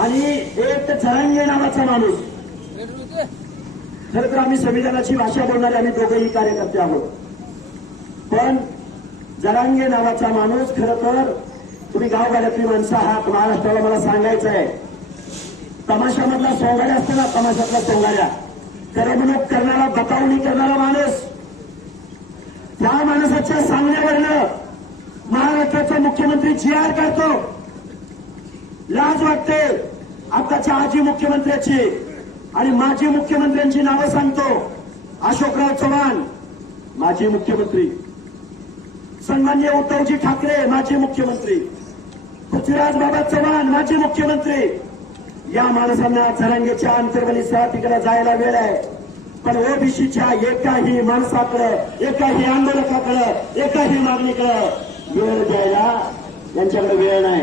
आणि एक चरांगे नावाचा माणूस खरं तर आम्ही संविधानाची भाषा बोलणारे आम्ही दोघेही कार्यकर्ते आहोत पण जरांगे नावाचा माणूस खर तर तुम्ही गावगाड्यातली माणसं आहात महाराष्ट्राला मला सांगायचं आहे तमाशामधला सोंगाड्या असताना ना तमाशातला सोंगाड्या करमणूक करणारा बतावणी करणारा माणूस त्या माणसाच्या सांगण्यावरनं महाराष्ट्राचा मुख्यमंत्री जी आर करतो लाज वाटते आताच्या आजी मुख्यमंत्र्याची आणि माजी मुख्यमंत्र्यांची नावं सांगतो अशोकराव चव्हाण माजी मुख्यमंत्री सन्मान्य उद्धवजी ठाकरे माजी मुख्यमंत्री पृथ्वीराज बाबा चव्हाण माजी मुख्यमंत्री या माणसांना चरांगेच्या अंतर्गणी सहा तिकडे जायला वेळ आहे पण ओबीसीच्या एकाही माणसाकडे एकाही आंदोलकाकडे एकाही मागणीकडे वेळ द्यायला यांच्याकडे वेळ नाही